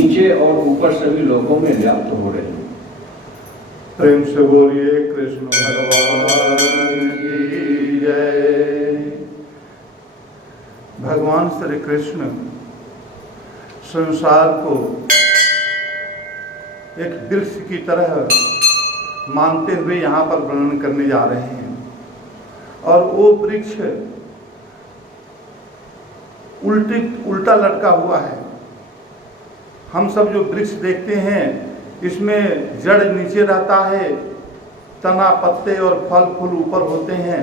नीचे और ऊपर सभी लोगों में व्याप्त हो रहे हैं। प्रेम से बोलिए कृष्ण भगवान की जय। भगवान श्री कृष्ण संसार को एक वृक्ष की तरह मानते हुए यहाँ पर वर्णन करने जा रहे हैं। और वो वृक्ष उल्टा लटका हुआ है। हम सब जो वृक्ष देखते हैं इसमें जड़ नीचे रहता है, तना पत्ते और फल फूल ऊपर होते हैं।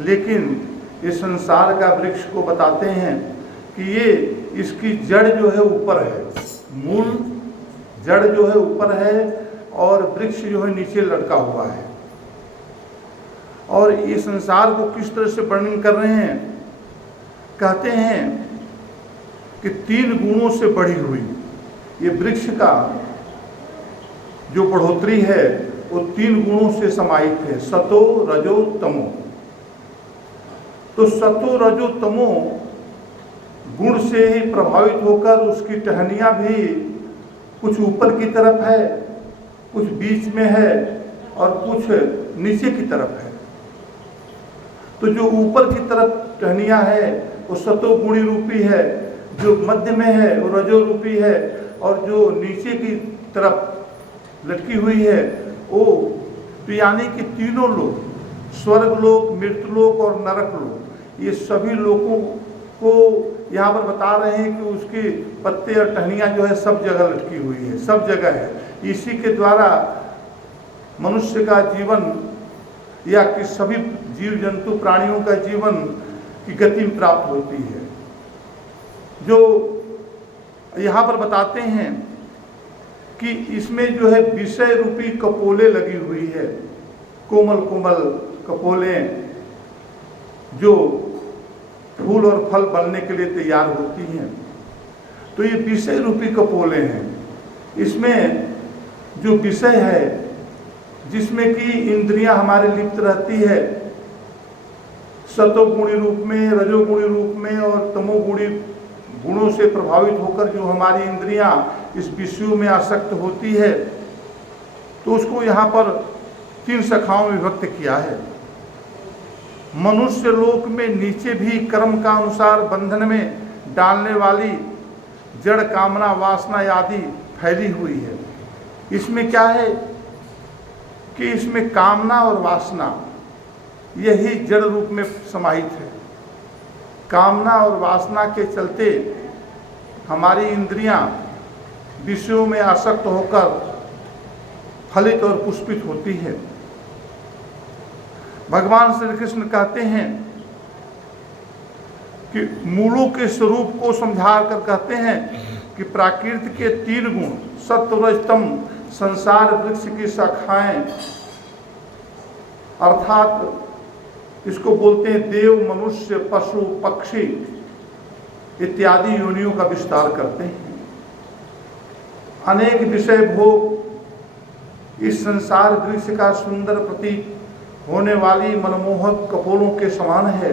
लेकिन इस संसार का वृक्ष को बताते हैं कि ये इसकी जड़ जो है ऊपर है, मूल जड़ जो है ऊपर है और वृक्ष जो है नीचे लटका हुआ है। और ये संसार को किस तरह से वर्णन कर रहे हैं, कहते हैं कि 3 गुणों से बढ़ी हुई ये वृक्ष का जो बढ़ोतरी है वो 3 गुणों से समाहित है, सतो रजो तमो। तो सतो रजो तमो गुण से ही प्रभावित होकर उसकी टहनियाँ भी कुछ ऊपर की तरफ है, कुछ बीच में है और कुछ नीचे की तरफ है। तो जो ऊपर की तरफ टहनियाँ है वो सतो गुणी रूपी है, जो मध्य में है वो रजो रूपी है और जो नीचे की तरफ लटकी हुई है वो तो यानी कि तीनों लोग, स्वर्ग लोक, मृत्यु लोक और नरक लोक, ये सभी लोगों को यहाँ पर बता रहे हैं कि उसके पत्ते और टहनियाँ जो है सब जगह लटकी हुई है, सब जगह है। इसी के द्वारा मनुष्य का जीवन या कि सभी जीव जंतु प्राणियों का जीवन की गति प्राप्त होती है। जो यहाँ पर बताते हैं कि इसमें जो है विषय रूपी कपोले लगी हुई है, कोमल कोमल कपोले जो फूल और फल बनने के लिए तैयार होती हैं। तो ये विषय रूपी कपोले हैं। इसमें जो विषय है जिसमें कि इंद्रियां हमारे लिप्त रहती है, सतोगुणी रूप में, रजोगुणी रूप में और तमोगुणी गुणों से प्रभावित होकर जो हमारी इंद्रियां इस विषयों में आसक्त होती है, तो उसको यहाँ पर 3 शाखाओं में विभक्त किया है। मनुष्य लोक में नीचे भी कर्म का अनुसार बंधन में डालने वाली जड़ कामना वासना आदि फैली हुई है। इसमें क्या है कि इसमें कामना और वासना यही जड़ रूप में समाहित है। कामना और वासना के चलते हमारी इंद्रियां विषयों में आसक्त होकर फलित और पुष्पित होती है। भगवान श्री कृष्ण कहते हैं कि मूलों के स्वरूप को समझा कर कहते हैं कि प्राकृत के 3 गुण सत्व रज तम संसार वृक्ष की शाखाएं, अर्थात इसको बोलते हैं देव, मनुष्य, पशु, पक्षी इत्यादि योनियों का विस्तार करते हैं। अनेक विषय भोग इस संसार वृक्ष का सुंदर प्रतीक होने वाली मनमोहक कपोलों के समान है।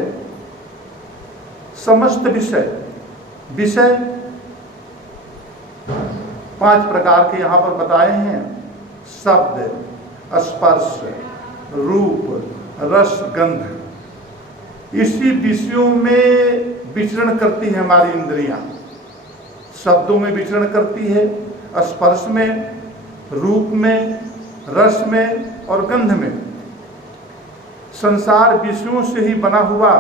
समस्त विषय 5 प्रकार के यहाँ पर बताए हैं। शब्द, स्पर्श, रूप, रस, गंध। इसी विषयों में विचरण करती है हमारी इंद्रियां। शब्दों में विचरण करती है, स्पर्श में, रूप में, रस में और गंध में। संसार विषयों से ही बना हुआ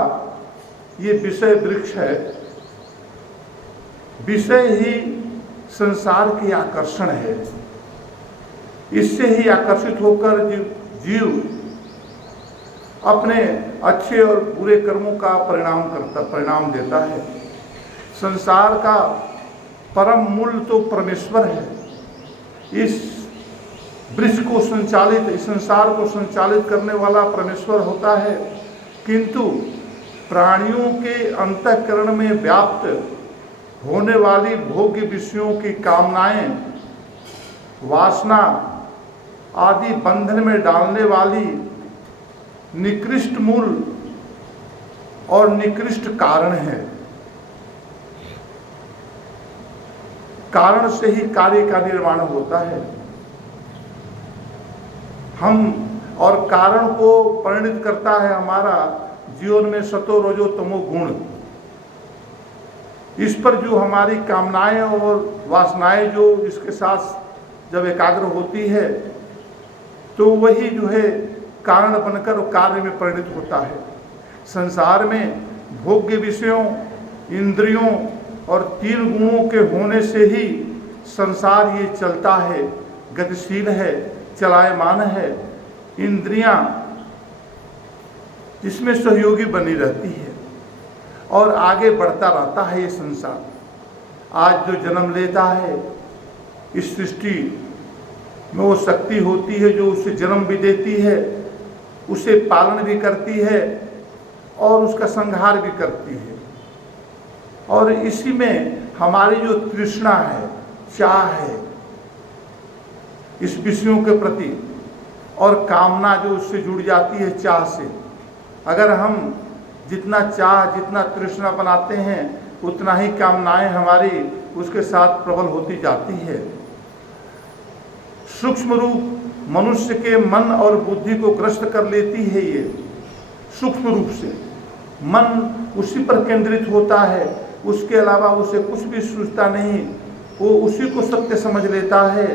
ये विषय वृक्ष है। विषय ही संसार की आकर्षण है। इससे ही आकर्षित होकर जीव अपने अच्छे और बुरे कर्मों का परिणाम देता है। संसार का परम मूल तो परमेश्वर है। इस वृक्ष को संचालित, इस संसार को संचालित करने वाला परमेश्वर होता है। किंतु प्राणियों के अंतःकरण में व्याप्त होने वाली भोग्य विषयों की कामनाएं, वासना आदि बंधन में डालने वाली निकृष्ट मूल और निकृष्ट कारण है। कारण से ही कार्य का निर्माण होता है। हम और कारण को परिणित करता है हमारा जीवन में सतो रजो तमो गुण। इस पर जो हमारी कामनाएं और वासनाएं जो इसके साथ जब एकाग्र होती है तो वही जो है कारण बनकर कार्य में परिणित होता है। संसार में भोग्य विषयों, इंद्रियों और 3 गुणों के होने से ही संसार ये चलता है, गतिशील है, चलायमान है। इंद्रियां इसमें सहयोगी बनी रहती है और आगे बढ़ता रहता है ये संसार। आज जो जन्म लेता है इस सृष्टि में वो शक्ति होती है जो उसे जन्म भी देती है, उसे पालन भी करती है और उसका संहार भी करती है। और इसी में हमारी जो तृष्णा है, चाह है इस विषयों के प्रति और कामना जो उससे जुड़ जाती है चाह से, अगर हम जितना चाह, जितना तृष्णा बनाते हैं उतना ही कामनाएं हमारी उसके साथ प्रबल होती जाती है। सूक्ष्म रूप मनुष्य के मन और बुद्धि को ग्रस्त कर लेती है। ये सूक्ष्म रूप से मन उसी पर केंद्रित होता है, उसके अलावा उसे कुछ भी सूझता नहीं, वो उसी को सत्य समझ लेता है।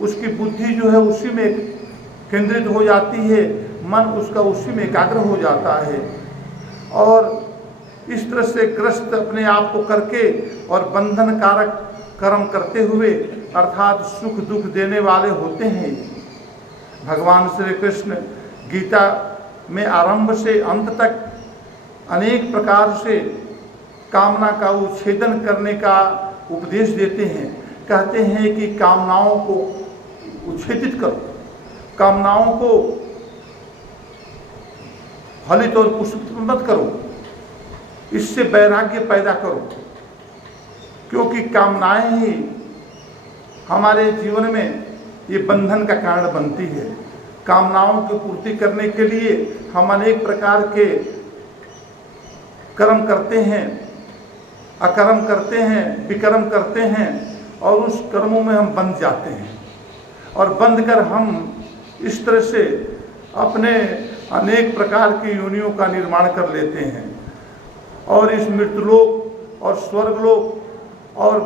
उसकी बुद्धि जो है उसी में केंद्रित हो जाती है, मन उसका उसी में एकाग्र हो जाता है और इस तरह से ग्रस्त अपने आप को करके और बंधन कारक कर्म करते हुए अर्थात सुख दुख देने वाले होते हैं। भगवान श्री कृष्ण गीता में आरंभ से अंत तक अनेक प्रकार से कामना का उच्छेदन करने का उपदेश देते हैं। कहते हैं कि कामनाओं को उच्छेदित करो, कामनाओं को फलित और पुष्पित मत करो, इससे वैराग्य पैदा करो, क्योंकि कामनाएं ही हमारे जीवन में ये बंधन का कारण बनती है। कामनाओं की पूर्ति करने के लिए हम अनेक प्रकार के कर्म करते हैं, अकर्म करते हैं, विकर्म करते हैं और उस कर्मों में हम बंध जाते हैं और बंध कर हम इस तरह से अपने अनेक प्रकार की योनियों का निर्माण कर लेते हैं और इस मृत्युलोक और स्वर्गलोक और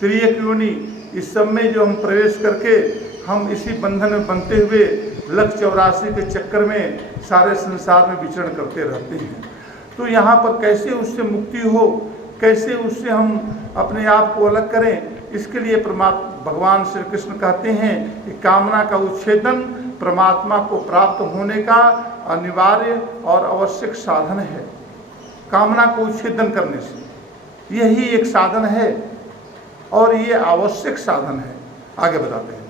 त्रियक योनि इस सब में जो हम प्रवेश करके हम इसी बंधन में बनते हुए 184 के चक्कर में सारे संसार में विचरण करते रहते हैं। तो यहाँ पर कैसे उससे मुक्ति हो, कैसे उससे हम अपने आप को अलग करें, इसके लिए भगवान श्री कृष्ण कहते हैं कि कामना का उच्छेदन परमात्मा को प्राप्त होने का अनिवार्य और आवश्यक साधन है। कामना को उच्छेदन करने से यही एक साधन है और ये आवश्यक साधन है। आगे बताते हैं।